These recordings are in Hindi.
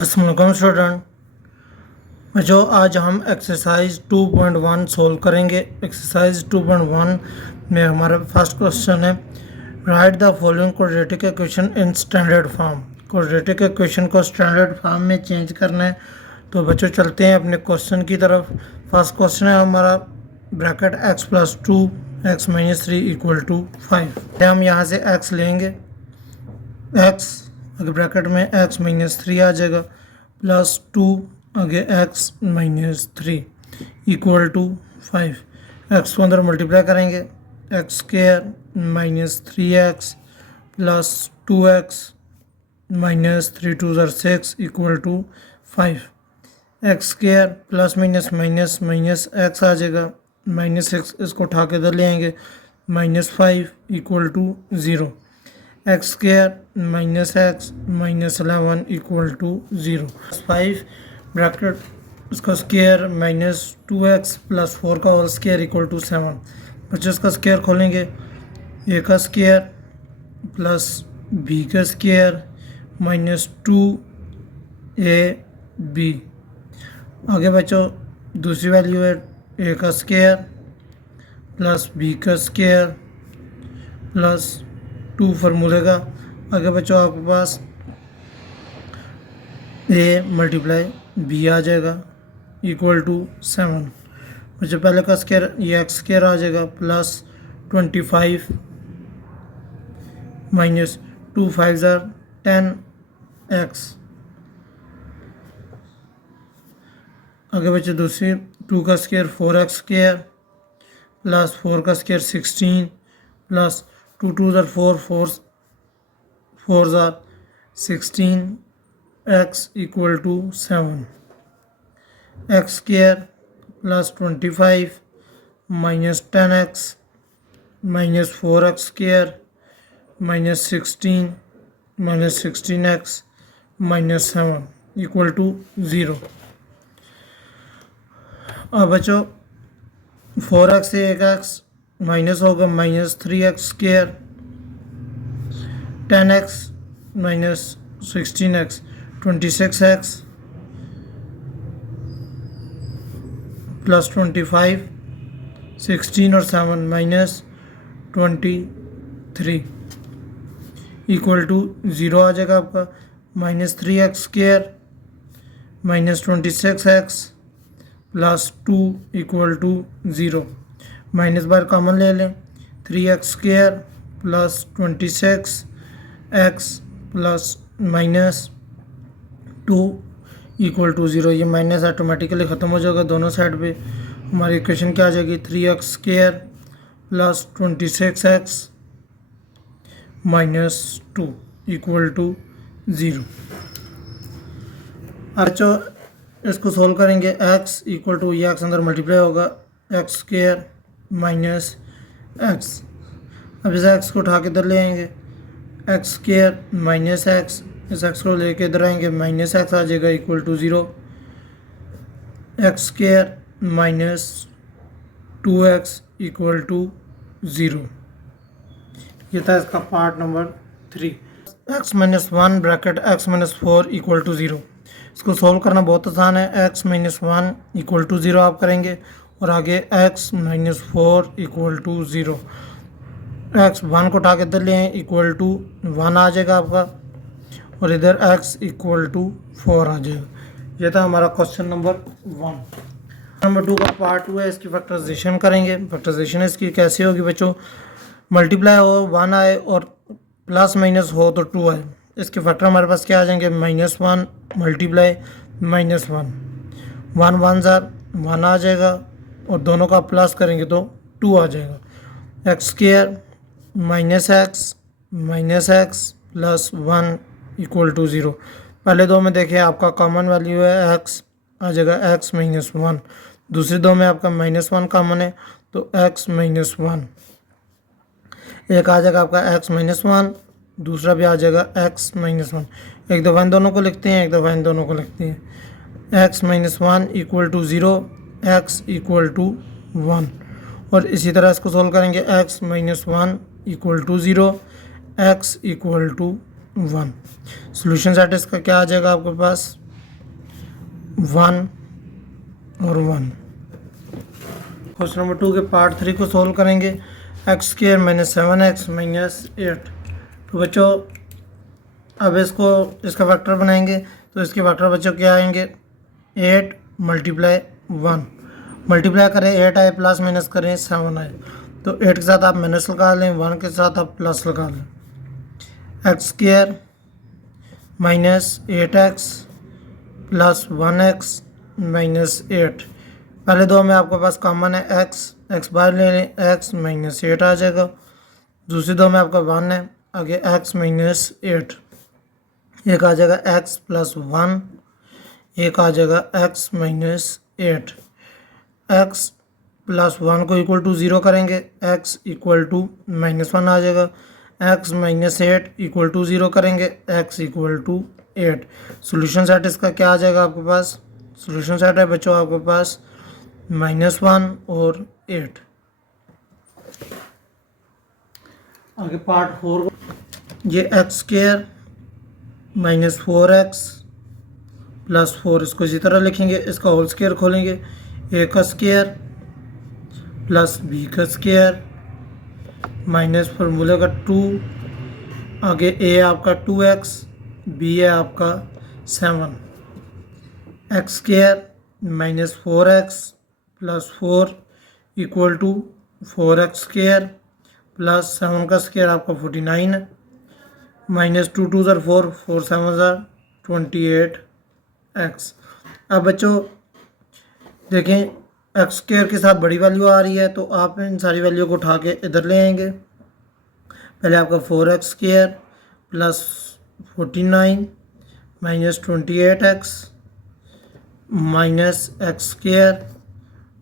अस्सलाम स्टूडेंट बच्चों, आज हम एक्सरसाइज 2.1 सोल्व करेंगे। एक्सरसाइज 2.1 में हमारा फर्स्ट क्वेश्चन है, right the following quadratic equation in standard form. Quadratic equation को स्टैंडर्ड फॉर्म में चेंज करना है। तो बच्चों चलते हैं अपने क्वेश्चन की तरफ। फर्स्ट क्वेश्चन है हमारा ब्रैकेट x + 2 x - 3 = 5। हम यहाँ से x लेंगे, x अगर ब्रैकेट में x - 3 आ जाएगा +2 आगे x - 3 = 5। x को अंदर मल्टीप्लाई करेंगे, x² - 3x + 2x - 3 2 = 6 = 5। x² plus minus minus minus x आ जाएगा, -6 इसको उठा के इधर ले आएंगे, -5 = 0। x² - x - 11 = 0। 5 ब्रैकेट इसका स्क्वायर -2x + 4 का होल स्क्वायर = 7। बच्चों इसका स्क्वायर खोलेंगे, a का स्क्वायर प्लस b का स्क्वायर -2ab। आगे बच्चों दूसरी वैल्यू है a का स्क्वायर प्लस b का स्क्वायर प्लस 2 फार्मूले का। आगे बच्चों आपके पास a × b आ जाएगा = 7। बच्चों पहले का स्क्वायर ये x² आ जाएगा प्लस 25 -2 5 = 10x। आगे बच्चों दूसरी 2 का स्क्वायर 4x² प्लस 4 का square 16 plus 2 2 = 4 4 = 16 x = 7। x² plus 25 -10x -4x² -16 -16x -7 = 0। अब बच्चों 4x से 1x माइनस होगा, -3x² 10x -16x 26x plus 25 16 और 7 -23 = 0 आ जाएगा आपका। -3x² -26x plus 2 = 0। माइनस बार कॉमन ले लें, 3x² प्लस 26x प्लस -2 = 0। ये माइनस ऑटोमेटिकली ख़त्म हो जाएगा दोनों साइड पे। हमारी इक्वेशन क्या आ जाएगी, 3x² प्लस 26x -2 = 0। अच्छा इसको सोल्व करेंगे, x = ये x अंदर मल्टीप्लाई होगा, x² माइनस x। अब इस x को उठा के इधर ले आएंगे, x² माइनस x, इस x को लेके इधर आएंगे, -x आ जाएगा = 0। x² minus 2x = 0। ये था इसका part number 3। x - 1 bracket x - 4 = 0। इसको सोल्व करना बहुत आसान है। x - 1 = 0 आप करेंगे और आगे x - 4 = 0। x 1 को उठा के इधर ले आए, =1 आ जाएगा आपका और इधर x = 4 आ जाएगा। ये था हमारा क्वेश्चन नंबर 1। नंबर 2 का पार्ट 2 है, इसकी फैक्टराइजेशन करेंगे। फैक्टराइजेशन इसकी कैसे होगी बच्चों, मल्टीप्लाई हो 1 आए और प्लस माइनस हो तो 2 आए। इसके फैक्टर हमारे पास क्या आ जाएंगे, -1 मल्टीप्लाई -1 1 1 ज़ार 1 आ जाएगा और दोनों का प्लस करेंगे तो 2 आ जाएगा। x² -x plus 1 = 0। पहले दो में देखिए आपका कॉमन वैल्यू है x आ जाएगा x - 1। दूसरे दो में आपका -1 कॉमन है तो x - 1। एक आ जाएगा आपका x - 1, दूसरा भी आ जाएगा x - 1। एक दफ़ा इन दोनों को लिखते हैं, एक दफ़ा इन दोनों को लिखते हैं। x - 1 = 0, x = 1। और इसी तरह इसको सोल्व करेंगे, x - 1 = 0, x = 1। सोल्यूशन सेट इसका क्या आ जाएगा आपके पास, 1 और 1। क्वेश्चन नंबर 2 के पार्ट 3 को सोल्व करेंगे। X square minus 7x minus 8। तो बच्चों अब इसका फैक्टर बनाएंगे, तो इसके फैक्टर बच्चों क्या आएंगे, 8 मल्टीप्लाई 1, मल्टीप्लाई करें 8 आए, प्लस माइनस करें 7 आए। तो 8 के साथ आप माइनस लगा लें, 1 के साथ आप प्लस लगा लें। X square minus 8x plus 1x minus 8। पहले दो में आपके पास कॉमन है x बाहर ले लें, x माइनस 8 आ जाएगा। दूसरी दो में आपका 1 है, आगे x माइनस 8, एक आ जाएगा x प्लस 1, एक आ जाएगा x माइनस 8। x प्लस 1 को इक्वल टू 0 करेंगे, x इक्वल टू माइनस 1 आ जाएगा। x माइनस 8 इक्वल टू 0 करेंगे, x equal to 8। Solution set इसका क्या आ जाएगा आपके पास, सोल्यूशन सेट है बच्चों आपके पास -1 और 8। आगे पार्ट 4, ये x square minus 4x plus 4, इसको इसी तरह लिखेंगे। इसका होल स्क्वायर खोलेंगे, a का स्क्वायर प्लस b का स्क्वायर माइनस फॉर्मूले का 2, आगे a आपका 2x, b है आपका 7। X square minus 4x plus 4 equal to 4x square plus 7 का स्क्वायर आपका 49 है, माइनस 2 2 ज़र 4, 4 7 ज़र 28x। अब बच्चों देखें एक्स स्क्वायर के साथ बड़ी वैल्यू आ रही है, तो आप इन सारी वैल्यू को उठा के इधर ले आएंगे। पहले आपका 4x square plus 49 minus 28x minus x square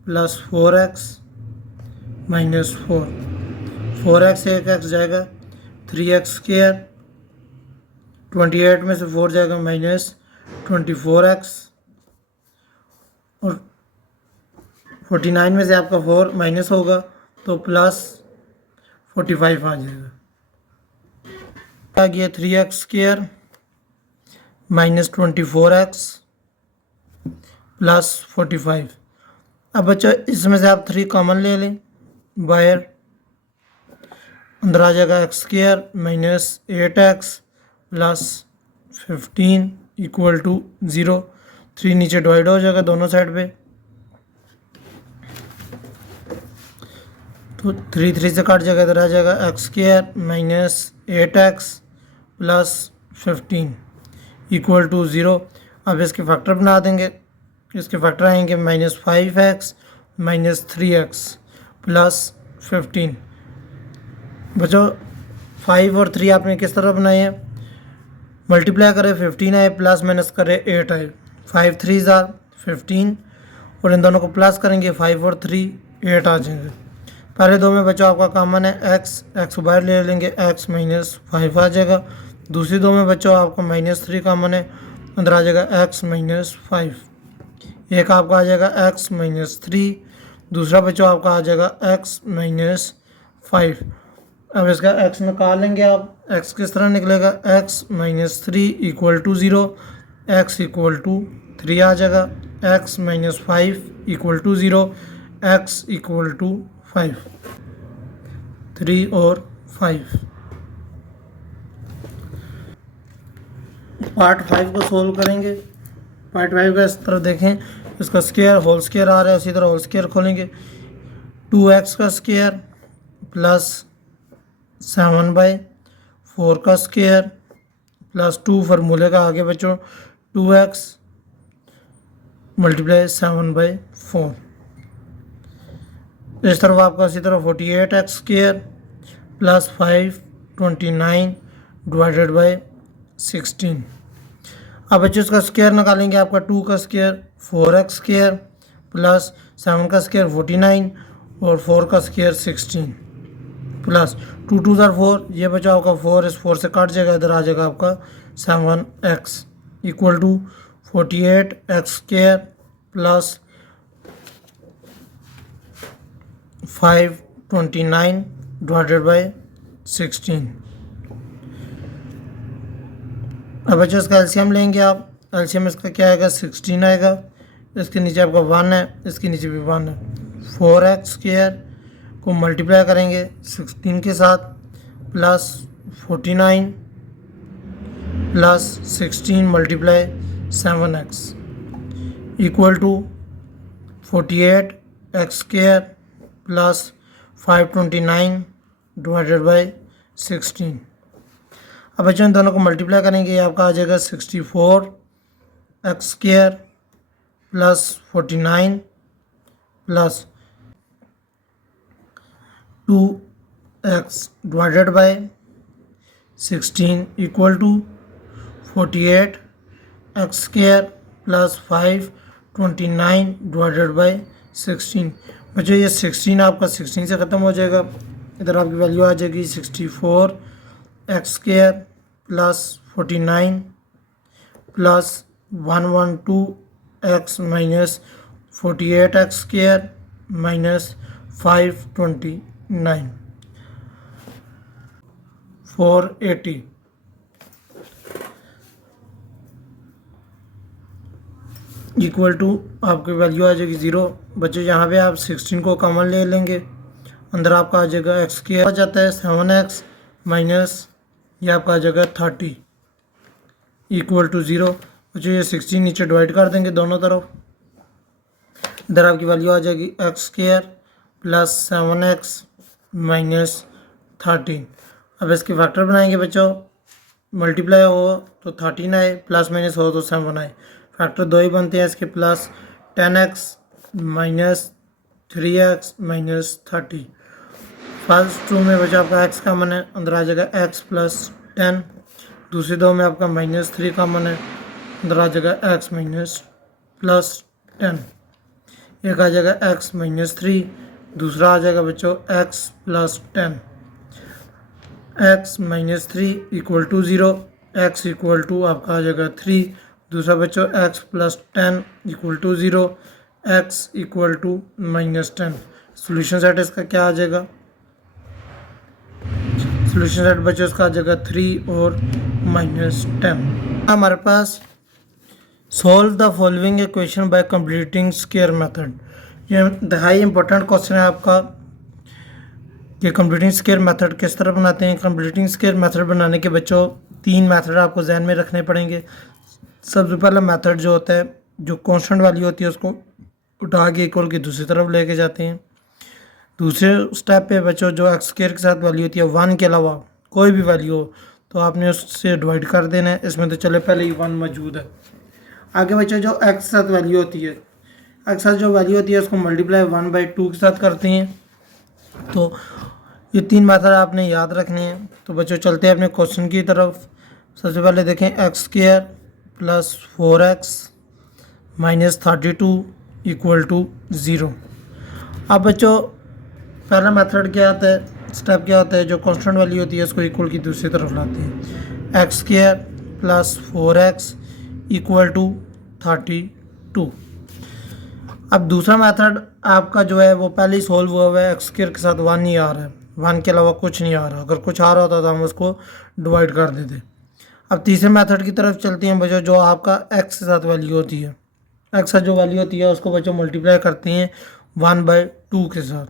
plus 4x minus 4, 4x एक x जाएगा, 3x स्क्वायर, 28 में से 4 जाएगा माइनस 24x, और 49 में से आपका 4 माइनस होगा तो प्लस 45 आ जाएगा। आ गया 3x square minus 24x plus 45। अब बच्चा इसमें से आप 3 कॉमन ले लें, बाहर अंदर आ जाएगा x square minus 8x plus 15 equal to 0। 3 नीचे डिवाइड हो जाएगा दोनों साइड पे, तो 3 3 से काट जाएगा, इधर आ जाएगा x square minus 8x plus 15 equal to 0। अब इसके फैक्टर बना देंगे, इसके फैक्टर आएंगे minus 5x minus 3x plus 15। बच्चों 5 और 3 आपने किस तरह बनाए हैं, मल्टीप्लाई करें 15 आए, प्लस माइनस करें 8 आए, 5 3 ज़ार 15, और इन दोनों को प्लस करेंगे 5 और 3 8 आ जाएंगे। पहले दो में बच्चों आपका कॉमन है x बाहर ले लेंगे, x माइनस 5 आ जाएगा। दूसरी दो में बच्चों आपका माइनस 3 कॉमन है, अंदर आ जाएगा x माइनस 5, एक आपका आ जाएगा x माइनस 3, दूसरा बच्चों आपका आ जाएगा x माइनस 5। अब इसका x निकाल लेंगे आप, x किस तरह निकलेगा, x minus 3 equal to 0, x equal to 3 आ जाएगा, x minus 5 equal to 0, x equal to 5, 3 और 5। पार्ट 5 को सोल्व करेंगे। पार्ट 5 का इस तरह देखें, इसका स्क्वायर होल स्क्वायर आ रहा है, उसी तरह होल स्क्वायर खोलेंगे। 2x का स्क्वायर प्लस 7/4 का स्क्वायर प्लस 2 फार्मूले का आगे बच्चों 2x मल्टीप्लाई 7/4। इस तरफ आपका इसी तरह 48x square plus 529 divided by 16। अब बच्चों इसका स्क्वायर निकालेंगे, आपका 2 का स्क्वायर 4x स्क्वायर प्लस 7 का स्क्वायर 49 और 4 का स्क्वायर 16 प्लस 2 2 ज़ार 4, ये बचा आपका 4, इस 4 से काट जाएगा, इधर आ जाएगा आपका 7x equal to 48x square plus 529 divided by 16। अब बच्चों इसका एलसीएम लेंगे आप, एलसीएम इसका क्या आएगा 16 आएगा, इसके नीचे आपका 1 है, इसके नीचे भी 1 है। 4x² को मल्टीप्लाई करेंगे 16 के साथ plus 49 plus 16 multiply 7x equal to 48x² plus 529 divided by 16। अब बच्चों इन दोनों को मल्टीप्लाई करेंगे, ये आपका आ जाएगा 64x² plus 49 plus 2x divided by 16 equal to 48x² plus 529 divided by 16। बच्चों ये 16 आपका 16 से ख़त्म हो जाएगा, इधर आपकी वैल्यू आ जाएगी 64x² plus 49 plus 112x minus 48x² minus 529 480 equal to आपकी वैल्यू आ जाएगी 0। बच्चों यहाँ पे आप 16 को कॉमन ले लेंगे, अंदर आपका आ जाएगा x² आ जाता है 7x माइनस ये आपका आ जाएगा 30 इक्वल टू 0। बच्चों ये 16 नीचे डिवाइड कर देंगे दोनों तरफ, इधर आपकी वैल्यू आ जाएगी x² प्लस 7x माइनस 13। अब इसके फैक्टर बनाएंगे बच्चों, मल्टीप्लाई हो तो 13 आए, प्लस माइनस हो तो 7 आए, फैक्टर 2 ही बनते हैं इसके, plus 10x minus 3x minus 30। First 2 में बचा आपका x कॉमन है, अंदर आ जाएगा x प्लस 10, दूसरे 2 में आपका माइनस 3 कॉमन है, अंदर आ जाएगा x माइनस प्लस 10, एक आ जाएगा x माइनस 3, दूसरा आ जाएगा बच्चों x plus 10, x minus 3 equal to 0, x equal to आपका आ जाएगा 3, दूसरा बच्चों x plus 10 equal to 0, x equal to minus 10। Solution set इसका क्या आ जाएगा, सोल्यूशन सेट बच्चों इसका आ जाएगा 3 और माइनस 10। हमारे पास solve the following equation by completing square method, ये इंतहाई इंपॉर्टेंट क्वेश्चन है आपका कि कंप्लीटिंग स्क्वायर मेथड किस तरह बनाते हैं। कंप्लीटिंग स्क्वायर मेथड बनाने के बच्चों 3 मेथड आपको जहन में रखने पड़ेंगे। सबसे पहला मेथड जो होता है, जो कांस्टेंट वैल्यू होती है उसको उठा के इक्वल की दूसरी तरफ लेके जाते हैं। दूसरे स्टेप पे बच्चों जो x² के साथ वैल्यू होती है 1 के अलावा कोई भी वैल्यू हो तो आपने उससे डिवाइड कर देना है, इसमें तो चले पहले ही 1 मौजूद है। आगे बच्चों जो x के साथ वैल्यू होती है, x के साथ जो वैल्यू होती है उसको मल्टीप्लाई 1/2 के साथ करते हैं। तो ये 3 मेथड आपने याद रखने हैं। तो बच्चों चलते हैं अपने क्वेश्चन की तरफ। सबसे पहले देखें x² plus 4x minus 32 equal to 0। अब बच्चों पहला मेथड क्या आता है, स्टेप क्या होता है, जो कांस्टेंट वैल्यू होती है उसको इक्वल की दूसरी तरफ लाते हैं। x² plus 4x equal to 32। अब दूसरा मेथड आपका जो है वो पहले ही सोल्व हुआ हुआ है, x² के साथ 1 ही आ रहा है, 1 के अलावा कुछ नहीं आ रहा। अगर कुछ आ रहा होता तो हम उसको डिवाइड कर देते। अब तीसरे मेथड की तरफ चलते हैं बच्चों, जो आपका x के साथ वैल्यू होती है, x के साथ जो वैल्यू होती है उसको बच्चों मल्टीप्लाई करते हैं 1/2 के साथ,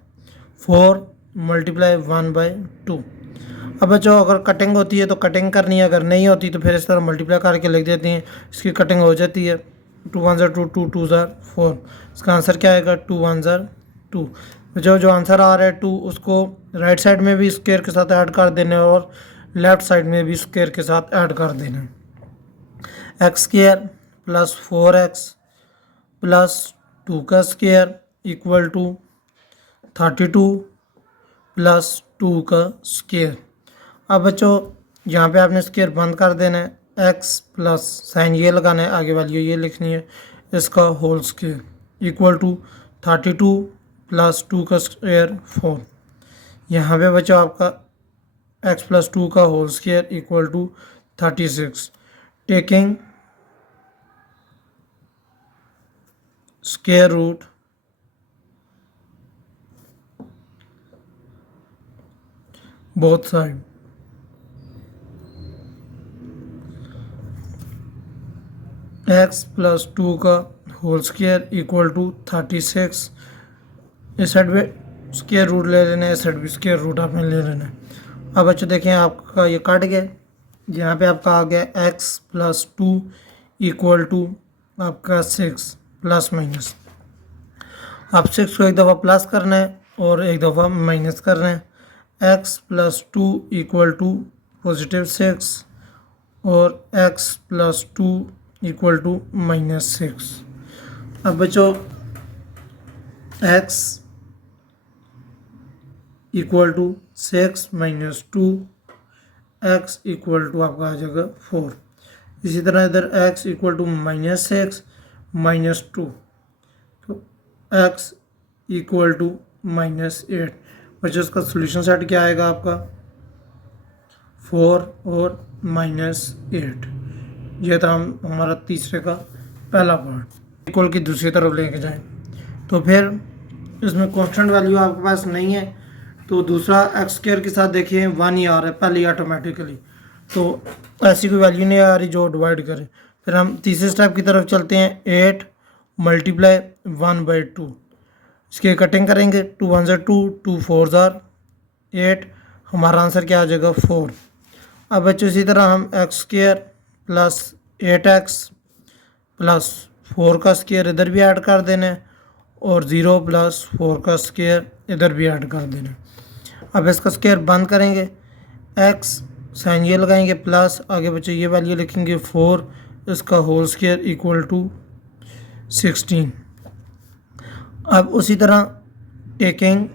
4 मल्टीप्लाई 1/2। अब बच्चों अगर कटिंग होती है तो कटिंग करनी है, अगर नहीं होती तो फिर इस तरह मल्टीप्लाई करके लिख देते हैं, इसकी कटिंग हो जाती है। 2 1 2 2 2 4, इसका आंसर क्या आएगा 2 1 2। जो आंसर आ रहा है 2 उसको राइट साइड में भी स्क्वायर के साथ ऐड कर देना और लेफ्ट साइड में भी स्क्वायर के साथ ऐड कर देना। x² प्लस 4x प्लस 2 का स्क्वायर इक्वल टू 32 प्लस 2 का स्क्वायर। अब बच्चों यहाँ पे आपने स्क्वायर बंद कर देना है, x प्लस साइन ये लगाना है, आगे वैल्यू ये लिखनी है, इसका whole square equal to 32 plus 2 का स्क्वायर 4। यहाँ पे बच्चों आपका x प्लस 2 का whole square equal to 36। Taking square root both side, x plus 2 का होल स्क्वायर इक्वल टू 36। इस साइड पे स्क्वायर रूट ले लेना है, इस साइड भी स्क्वायर रूट आपने ले लेना है। अब बच्चों देखें आपका ये काट गया, यहाँ पे आपका आ गया एक्स प्लस 2 इक्वल टू आपका 6 प्लस माइनस। आप 6 को एक दफ़ा प्लस करना है और एक दफ़ा माइनस करना है। X plus 2 equal to positive 6 और x plus 2 equal to minus 6। अब बच्चों x equal to 6 minus 2, x equal to आपका आ जाएगा 4। इसी तरह इधर x equal to minus 6 minus 2, तो एक्स इक्वल टू माइनस 8। बच्चों इसका सोल्यूशन सेट क्या आएगा आपका 4 और माइनस 8। यह था हमारा तीसरे का पहला पार्ट। इक्वल की दूसरी तरफ लेके जाएं तो फिर इसमें कांस्टेंट वैल्यू आपके पास नहीं है, तो दूसरा एक्स स्क्वायर के साथ देखिए 1 ही आ रहा है पहले ऑटोमेटिकली, तो ऐसी कोई वैल्यू नहीं आ रही जो डिवाइड करे। फिर हम तीसरे स्टेप की तरफ चलते हैं। 8 मल्टीप्लाई 1/2, इसकी कटिंग करेंगे। 2 1 2, 2 4 8, हमारा आंसर क्या आ जाएगा 4। अब बच्चों इसी तरह हम x square plus 8x plus 4 का स्क्वायर इधर भी ऐड कर देना है और 0 प्लस 4 का स्क्वायर इधर भी ऐड कर देना है। अब इसका स्क्वायर बंद करेंगे, x साइन ये लगाएंगे प्लस, आगे बच्चों ये वैल्यू लिखेंगे 4, इसका होल स्क्वायर इक्वल टू 16। अब उसी तरह taking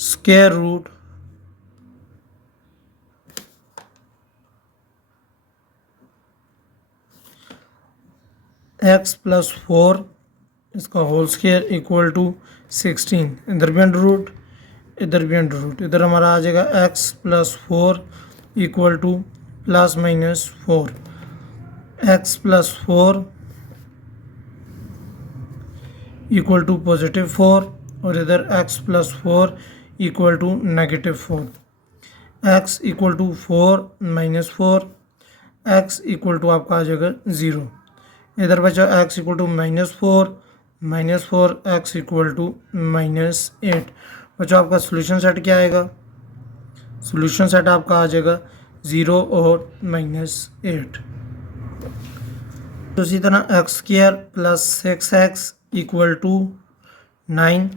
square root x plus 4, इसका होल स्क्वायर इक्वल टू 16। इधर भी अंडर रूट, इधर भी अंडर रूट, इधर हमारा आ जाएगा x plus 4 equal to plus minus 4। x plus 4 equal to positive 4 और इधर x plus 4 equal to negative 4। x equal to 4 minus 4, x equal to आपका आ जाएगा 0। इधर बचा x equal to minus 4 x equal to minus 8। बच्चों आपका सोल्यूशन सेट क्या आएगा, सोल्यूशन सेट आपका आ जाएगा 0 और माइनस 8। तो इसी तरह x square plus 6x equal to 9,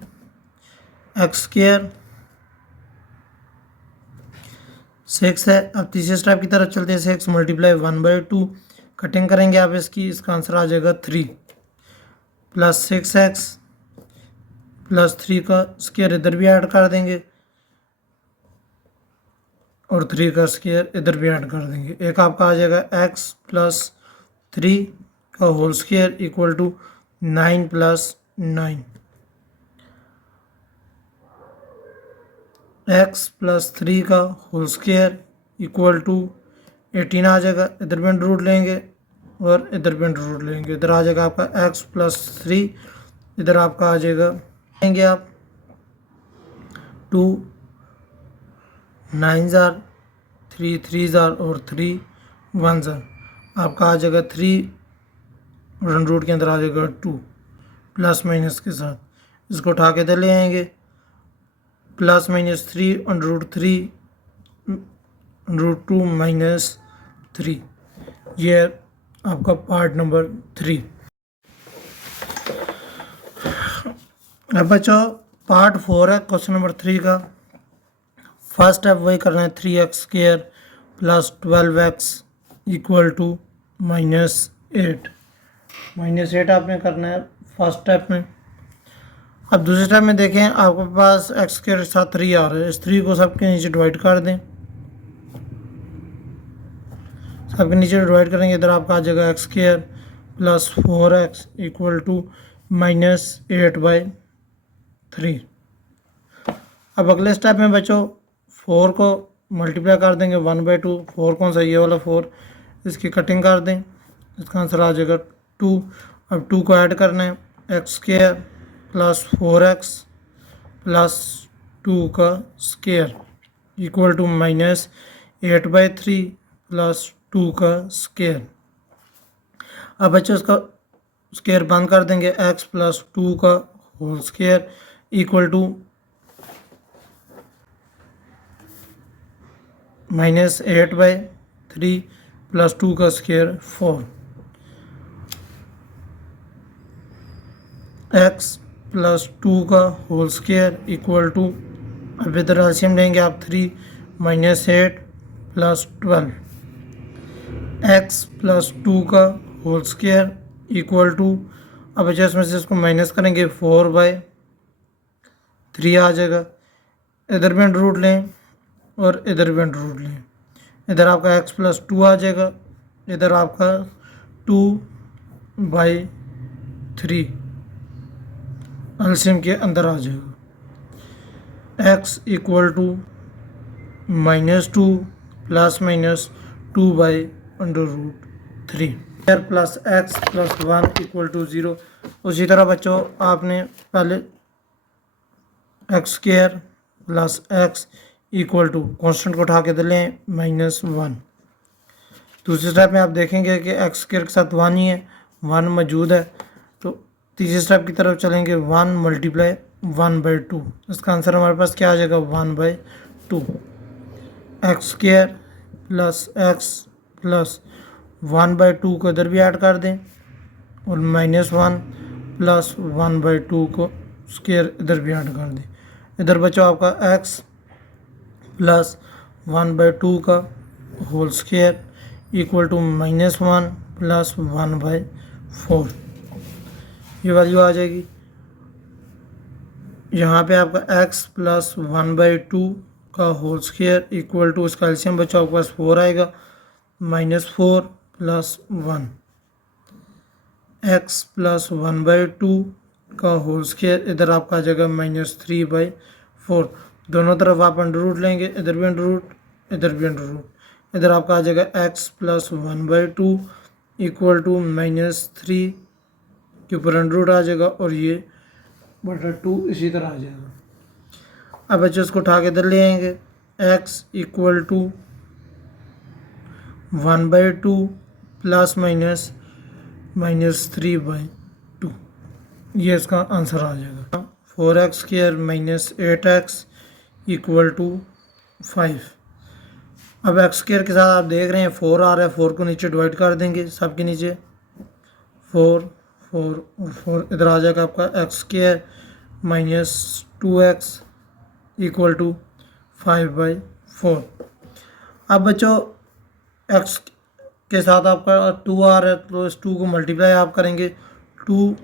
x square 6 है। अब तीसरे स्टेप की तरफ चलते हैं। 6 मल्टीप्लाई 1/2, कटिंग करेंगे आप इसकी, इसका आंसर आ जाएगा 3 प्लस 6x प्लस 3 का स्क्वायर इधर भी ऐड कर देंगे और 3 का स्क्वायर इधर भी ऐड कर देंगे। एक आपका आ जाएगा x प्लस 3 का whole square equal to 9 plus 9, x plus 3 का होल स्क्वायर इक्वल टू 18 आ जाएगा। इधर भी अंडर रूट लेंगे और इधर भी अंडर रूट लेंगे। इधर आ जाएगा आपका x प्लस 3, इधर आपका आ जाएगा लेंगे आप 2 9 जार, 3 3 जार और 3 1 जार, आपका आ जाएगा 3 और अंडर रूट के अंदर आ जाएगा 2 प्लस माइनस के साथ, इसको उठा के इधर ले आएंगे। Plus minus 3 under root 3 under root 2 minus 3। ये आपका पार्ट नंबर 3। अब बच्चों पार्ट 4 है क्वेश्चन नंबर 3 का। फर्स्ट स्टेप वही करना है, 3x square plus 12x equal to minus 8। Minus 8 आपने करना है फर्स्ट स्टेप में। अब दूसरे स्टेप में देखें, आपके पास x स्क्वायर के साथ 3 आ रहा है, इस 3 को सबके नीचे डिवाइड कर दें। सबके नीचे डिवाइड करेंगे, इधर आपका आ जाएगा x square plus 4x equal to minus 8/3। अब अगले स्टेप में बच्चों 4 को मल्टीप्लाई कर देंगे 1/2। 4 कौन सा, ये वाला 4, इसकी कटिंग कर दें, इसका आंसर आ जाएगा 2। अब 2 को ऐड करना है, x square plus 4x plus 2 का square equal to minus 8/3 plus 2 का स्क्वायर। अब बच्चों इसका स्क्वायर बंद कर देंगे, x प्लस 2 का whole square equal to -8/3 plus 2 का स्क्वायर 4। x प्लस 2 का होल स्क्वायर इक्वल टू, अब इधर एलसीएम लेंगे आप 3 -8 प्लस 12। x प्लस 2 का होल स्क्वायर इक्वल टू, अब इसमें से इसको माइनस करेंगे 4/3 आ जाएगा। इधर भी अंडर रूट लें और इधर भी अंडर रूट लें, इधर आपका x प्लस 2 आ जाएगा, इधर आपका 2/3 एलसीएम के अंदर आ जाएगा। x equal to -2 plus minus 2/√3 plus x plus 1 equal to 0। उसी तरह बच्चों आपने पहले x square plus x equal to constant को उठा के दिले -1। दूसरे स्टेप में आप देखेंगे कि एक्स स्क्वायर के साथ 1 ही है, 1 मौजूद है। तो तीसरे स्टेप की तरफ चलेंगे, 1 मल्टीप्लाई 1/2। इसका आंसर हमारे पास क्या आ जाएगा 1/2। X square plus x plus 1/2 को इधर भी ऐड कर दें और -1 प्लस 1/2 को स्क्वायर इधर भी ऐड कर दें। इधर बच्चों आपका x प्लस 1/2 का whole square equal to -1 plus 1/4, ये वैल्यू आ जाएगी। यहाँ पे आपका x प्लस 1/2 का होल स्क्वायर इक्वल टू, इसका एलसीएम बच्चों आपके पास 4 आएगा, -4 प्लस 1। x प्लस 1/2 का होल स्क्वायर इधर आपका आ जाएगा -3/4। दोनों तरफ आप अंडर रूट लेंगे, इधर भी अंडर रूट, इधर भी अंडर रूट, इधर आपका आ जाएगा x प्लस 1/2 इक्वल टू -3 के ऊपर अंडर रूट आ जाएगा और ये बटा 2 इसी तरह आ जाएगा। अब बच्चों इसको उठा के इधर ले आएंगे, x equal to 1/2 plus minus -3/2, ये इसका आंसर आ जाएगा। 4x square minus 8x equal to 5। अब एक्स स्क्वायर के साथ आप देख रहे हैं 4 आ रहा है, 4 को नीचे डिवाइड कर देंगे, सबके नीचे 4 4 और 4 इधर आ जाएगा आपका x square minus 2x equal to 5/4। अब बच्चों x के साथ आपका 2 आ रहा है, तो इस 2 को मल्टीप्लाई आप करेंगे, 2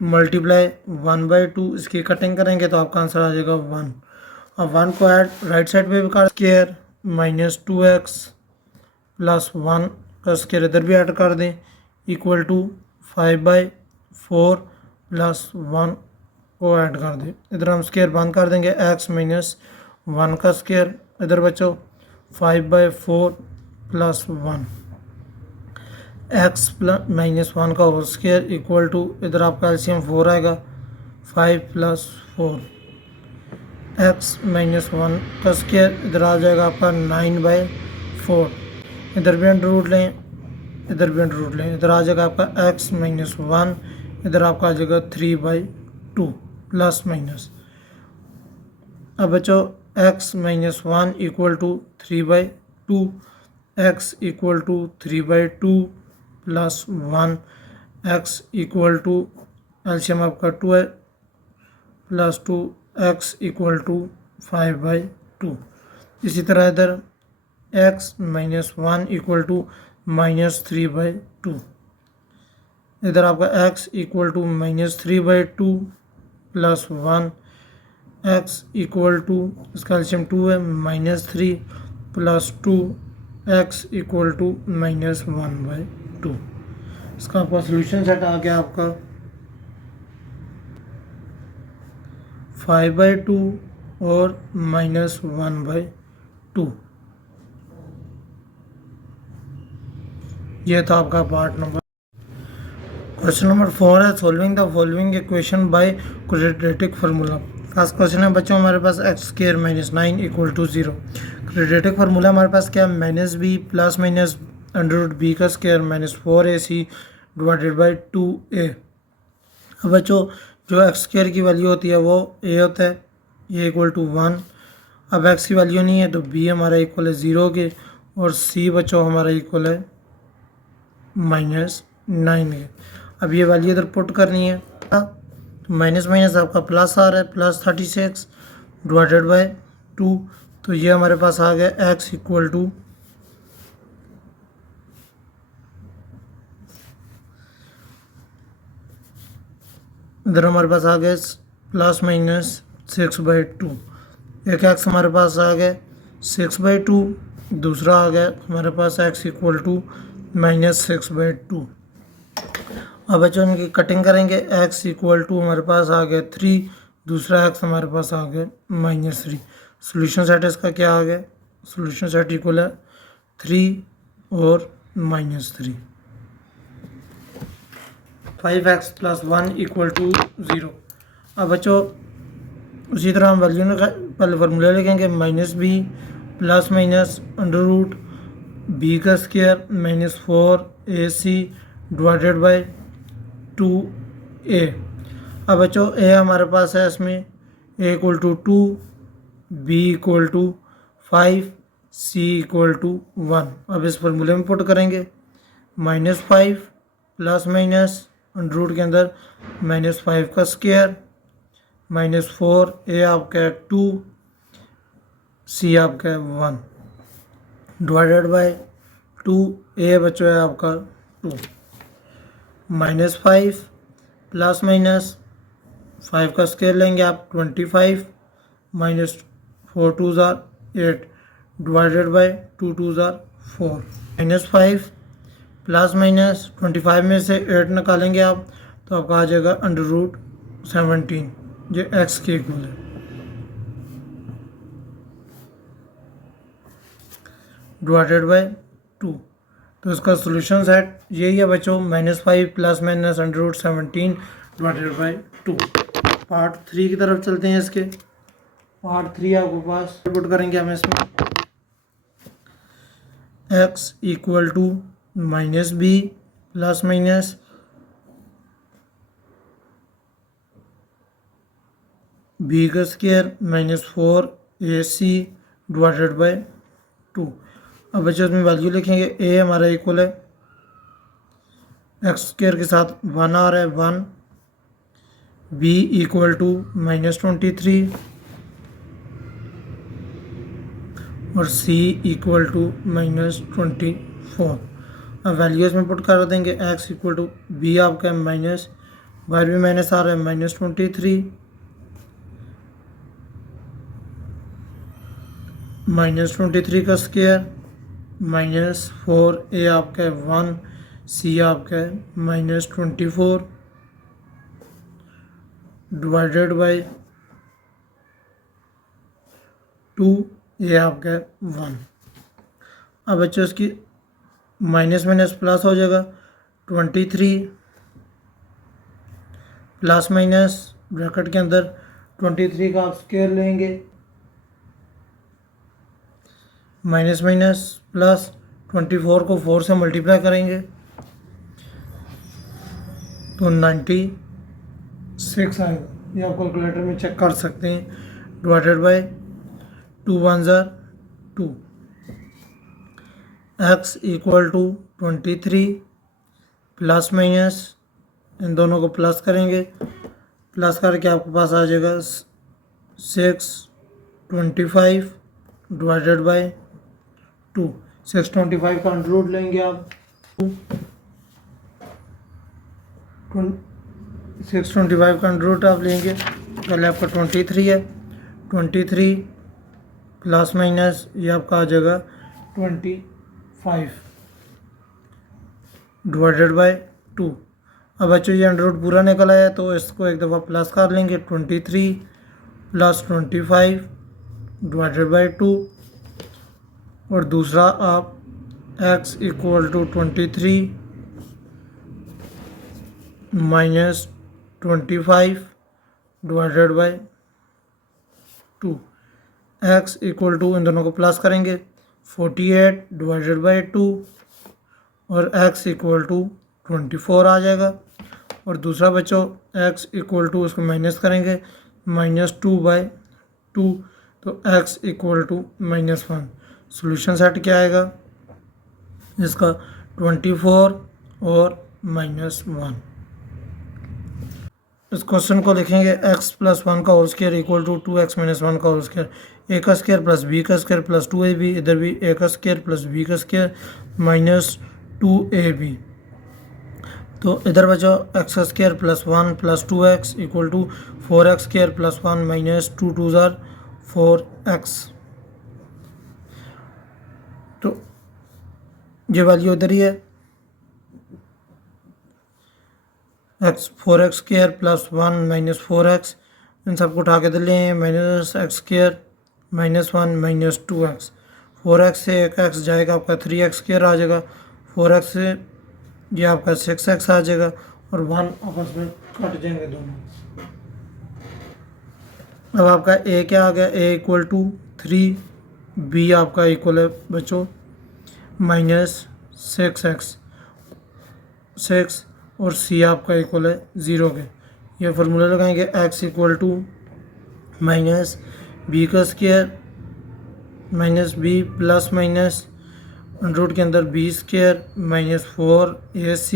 मल्टीप्लाई 1/2, इसकी कटिंग करेंगे तो आपका आंसर आ जाएगा 1। अब 1 को ऐड राइट साइड पे भी कर, स्क्वायर माइनस 2x प्लस 1 का स्क्वायर इधर भी ऐड कर दें इक्वल टू 5/4 प्लस 1 को ऐड कर दें, इधर हम स्क्वायर बंद कर देंगे, x माइनस 1 का स्क्वायर, इधर बच्चों 5/4 प्लस 1, x प्लस -1 का होल स्क्वायर इक्वल टू, इधर आपका एलसीएम 4 आएगा, 5 प्लस 4, x -1 का स्क्वायर इधर आ जाएगा आपका 9/4, इधर भी अंडर रूट लें, इधर भी अंडर रूट लें, इधर आ जाएगा आपका x -1, इधर आपका आ जाएगा 3/2 प्लस माइनस। अब बच्चों x -1 equal to 3/2, x equal to 3/2 plus 1, x equal to LCM आपका 2 है प्लस 2, x इक्वल टू 5/2। इसी तरह इधर x -1 इक्वल टू -3/2, इधर आपका x equal to -3/2 plus 1, x equal to, इसका एलसीएम 2 है, -3 प्लस 2, x इक्वल टू -1/2। इसका आपका सोल्यूशन सेट आ गया आपका 5/2 और -1/2। यह था आपका पार्ट नंबर। क्वेश्चन नंबर 4 है, solving the following equation by quadratic formula. First question है बच्चों हमारे पास x square -9 equal to 0। Quadratic formula हमारे पास क्या है, -b plus minus under root B का square minus 4ac divided by 2a। अब बच्चों जो एक्स स्क्वायर की वैल्यू होती है वो a होता है, a इक्वल टू 1। अब x की वैल्यू नहीं है तो b हमारा इक्वल है 0 के, और c बच्चों हमारा इक्वल है -9 के। अब ये वैल्यू इधर पुट करनी है, तो माइनस माइनस आपका प्लस आ रहा है, प्लस 36 डिवाइडेड बाई 2। तो ये हमारे पास आ गया x इक्वल टू इधर हमारे पास आ गया +-6/2। एक x हमारे पास आ गया 6/2, दूसरा आ गया हमारे पास x इक्वल टू -6/2। अब बच्चों इनकी कटिंग करेंगे, x इक्वल टू हमारे पास आ गया 3, दूसरा x हमारे पास आ गया -3। सोल्यूशन सेट इसका क्या आ गया, सोल्यूशन सेट इक्वल है 3 और -3। 5x + 1 equal to 0। अब बच्चों उसी तरह हम वैल्यू में पहले फार्मूला लिखेंगे, -b plus minus under root b का square -4ac divided by 2a। अब बच्चों a हमारे पास है इसमें a equal to 2, b equal to 5, c equal to 1। अब इस फार्मूले में पुट करेंगे, -5 प्लस माइनस अंडर रूट के अंदर -5 का स्क्वायर -4, a आपका है 2, c आपका है 1 डिवाइडेड बाई 2, a बच्चों है आपका 2। -5 प्लस माइनस 5 का स्क्वायर लेंगे आप 25, -4 2 8 डिवाइडेड बाई 2 2 4। -5 प्लस माइनस 25 में से 8 निकालेंगे आप तो आपका आ जाएगा अंडर रूट 17, जो x के इक्वल है। Divided by 2। तो इसका सोल्यूशन सेट यही है बच्चों, -5 plus minus under root 17 divided by 2। Part 3 की तरफ चलते हैं। इसके पार्ट 3 आपके पास पुट करेंगे हम इसमें, x equal to -b plus minus b का स्क्वायर -4ac डिवाइडेड बाई 2। अब बच्चों इसमें वैल्यू लिखेंगे, a हमारा इक्वल है एक्स स्क्वायर के साथ 1 आ रहा है 1, b इक्वल टू -23 और c इक्वल टू -24। अब वैल्यूज में पुट कर देंगे, x इक्वल टू b आपका है माइनस, बाहर भी माइनस आ रहा है -23 -23 का स्क्वायर -4a आपका है 1, c आपका है -24 डिवाइडेड बाई 2, a आपका है 1। अब बच्चों इसकी माइनस माइनस प्लस हो जाएगा, 23 प्लस माइनस ब्रैकेट के अंदर 23 का आप स्क्वायर लेंगे, माइनस माइनस प्लस 24 को 4 से मल्टीप्लाई करेंगे तो 96 आएगा। ये आप कैलकुलेटर में चेक कर सकते हैं। Divided by 2 1 2, x equal to 23 plus minus इन दोनों को प्लस करेंगे, प्लस करके आपके पास आ जाएगा 625 डिवाइडेड बाई 2। 625 का अंडर रूट लेंगे आप, 625 का अंडर रूट आप लेंगे, पहले आपका 23 है, 23 प्लस माइनस ये आपका आ जाएगा 25 डिवाइडेड बाई 2। अब बच्चों ये अंडर रूट पूरा निकल आया तो इसको एक दफ़ा प्लस कर लेंगे, 23 प्लस 25 डिवाइडेड बाई 2, और दूसरा आप x equal to 23 minus 25 divided by 2, x equal to इन दोनों को प्लस करेंगे 48 डिवाइडेड बाई 2, और x इक्वल टू 24 आ जाएगा। और दूसरा बच्चों x इक्वल टू उसको माइनस करेंगे -2/2, तो x equal to -1। Solution set क्या आएगा इसका 24 और -1। इस क्वेश्चन को लिखेंगे x + 1 का whole square equal to 2x - 1 का होल स्क्वायर, a का स्क्वायर प्लस b का स्क्वायर प्लस 2ab, इधर भी a का स्क्वायर प्लस b का स्क्वायर माइनस 2ab। तो इधर बचा x का square plus 1 plus 2x equal to 4x square plus 1 minus 2 2 ज़ार 4x। तो ये वैल्यू इधर ही है, x 4x square plus 1 minus 4x, इन सबको उठा के दे लें -x square -1 minus 2x। 4x से एक x जाएगा आपका 3x स्क्वायर आ जाएगा, 4x से ये आपका 6x आ जाएगा और 1 आपस में कट जाएंगे दोनों। अब आपका a क्या आ गया, a इक्वल टू 3, b आपका इक्वल है बच्चों -6x 6 और c आपका इक्वल है 0 के। ये फार्मूला लगाएंगे x equal to minus B का square minus B plus minus root के अंदर B square -4ac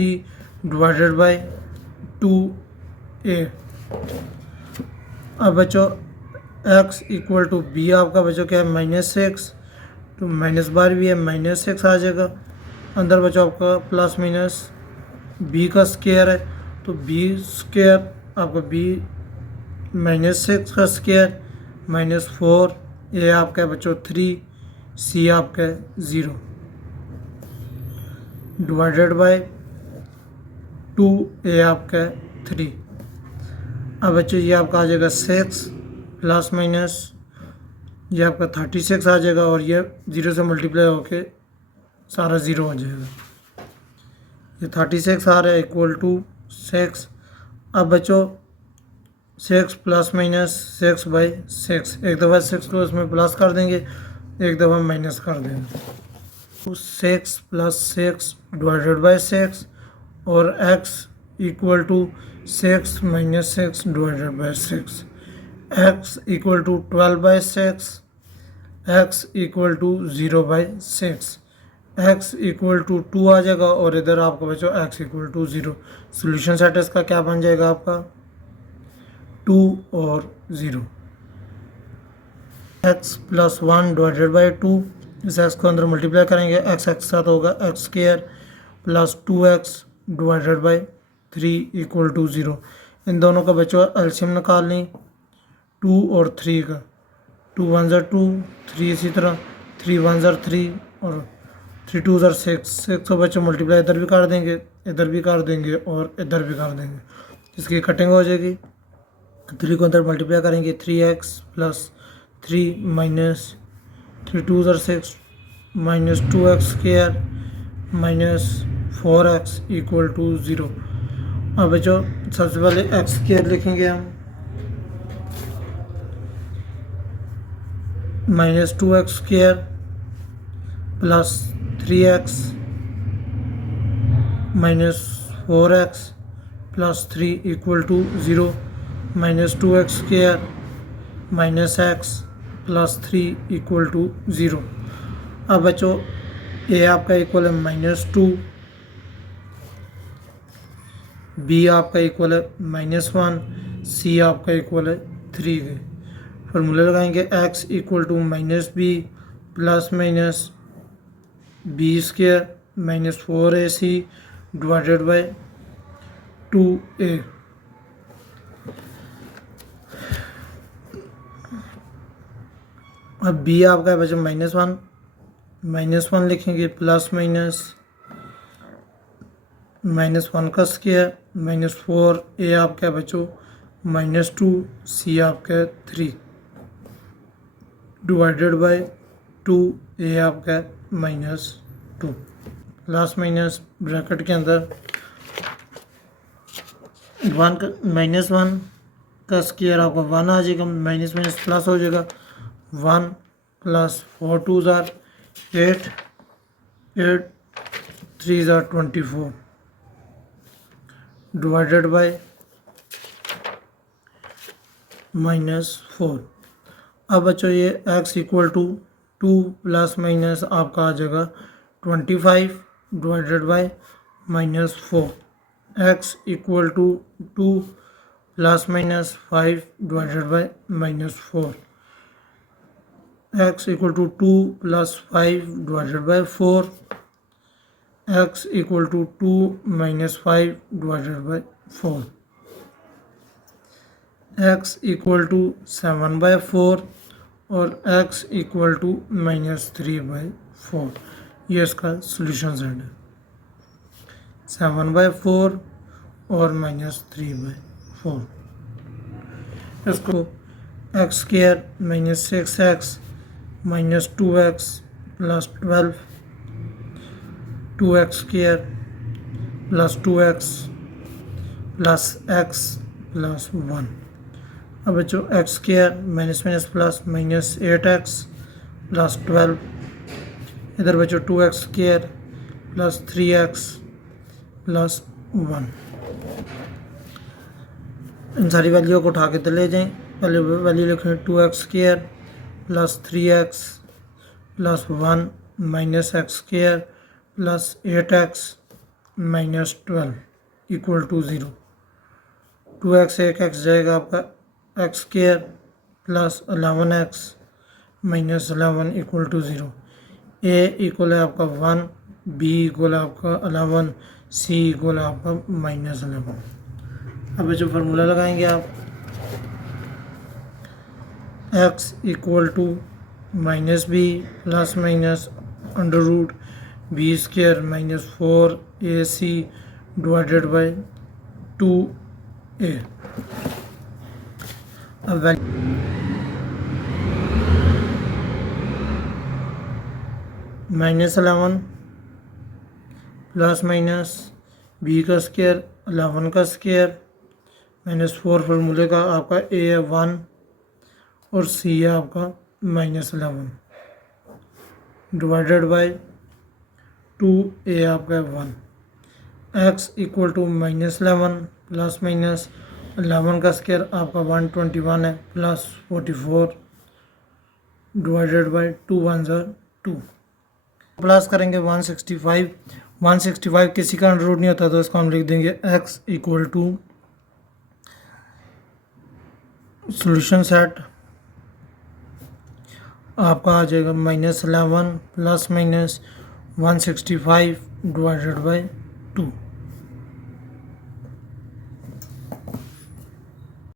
divided by 2a। अब बच्चों x इक्वल टू बी आपका बच्चों क्या है -6, तो माइनस बार भी है -6 आ जाएगा। अंदर बच्चों आपका प्लस माइनस बी का स्क्वायर है, तो बी स्क्वायर आपका बी -6 का स्क्वायर -4, ए आपका है बच्चों 3, सी आपका है 0 डिवाइडेड बाय 2, ए आपका है 3। अब बच्चों ये आपका आ जाएगा 6 प्लस माइनस ये आपका 36 आ जाएगा और ये 0 से मल्टीप्लाई होके सारा 0 हो जाएगा। ये 36 आ रहा है इक्वल टू 6। अब बच्चों 6 प्लस माइनस 6/6, एक दफ़ा 6 को इसमें प्लस कर देंगे, एक दफ़ा माइनस कर देंगे, तो 6 + 6 डिवाइडेड बाय 6 और x equal to 6 - 6 divided by 6, x equal to 12/6, x equal to 0/6, x equal to 2 आ जाएगा और इधर आपका बच्चों x equal to 0। Solution set इसका क्या बन जाएगा आपका 2 और 0। x प्लस 1 डिवाइडेड बाई 2, इस x को अंदर मल्टीप्लाई करेंगे, x के साथ होगा x square plus 2x divided by 3 equal to 0। इन दोनों का बच्चों एलसीएम निकाल लें 2 और 3 का, 2 1 ज़ार 2, 3 इसी तरह 3 1 ज़ार 3 और 3 2 ज़ार 6 को बच्चों मल्टीप्लाई इधर भी कर देंगे, इधर भी कर देंगे और इधर भी कर देंगे, इसकी कटिंग हो जाएगी। 3 को अंदर मल्टीप्लाई करेंगे 3x प्लस 3 माइनस 3 2 ज़ार 6 minus 2x square minus 4x equal to 0। अब बच्चों सबसे पहले x स्क्वायर लिखेंगे हम, minus 2x square plus 3x minus 4x plus 3 equal to 0, minus 2x square minus x plus 3 equal to 0। अब बच्चों a आपका इक्वल है -2, b आपका इक्वल है -1, c आपका इक्वल है 3 के। फार्मूला लगाएंगे x equal to -b plus minus b square -4ac divided by 2a। अब b आपका है बच्चों -1 लिखेंगे प्लस माइनस -1 का स्क्वायर -4a आपका है बच्चों -2, c आपका है 3 डिवाइडेड बाई 2a आपका है -2, प्लस माइनस ब्रैकेट के अंदर 1 का स्क्वायर आपका 1 आ जाएगा, माइनस माइनस प्लस हो जाएगा, 1 plus 4 2 tsar 8 3 are 24 divided by -4। अब बच्चों ये x equal to 2 plus minus आपका आ जाएगा 25 divided by -4। x equal to 2 plus minus 5 divided by -4। x equal to 2 plus 5 divided by 4। x equal to 2 minus 5 divided by 4। x equal to 7/4 और x इक्वल टू -3/4। ये इसका सोल्यूशन सेट है, 7/4 और -3/4। इसको x square -6x -2x plus 12, 2x square plus 2x plus x plus 1। अब बच्चों x square minus minus plus -8x plus 12, इधर बच्चों 2x square plus 3x plus 1। इन सारी वैल्यू को उठा के तो ले जाएं। पहले वैल्यू लिखें 2x square plus 3x plus 1 minus x square plus 8x minus 12 equal to 0। 2x एक x जाएगा आपका, x square plus 11x minus 11 equal to 0। a equal है आपका 1, b इक्वल है आपका 11, c इक्वल है आपका -11। अब जो फार्मूला लगाएंगे आप, x equal to -b plus minus under root b square -4ac divided by 2a। अब -11 प्लस माइनस b का स्क्वायर 11 का स्क्वायर -4 फार्मूले का आपका a है 1 और c है आपका -11 डिवाइडेड बाय 2a आपका 1। x equal to -11 plus minus 11 का स्क्वायर आपका 121 है प्लस 44 डिवाइडेड बाय 2 1 2। प्लस करेंगे 165 किसी का अंडर रूट नहीं होता तो इसको हम लिख देंगे x equal to solution set आपका आ जाएगा -11 प्लस माइनस 165 डिवाइडेड बाय 2।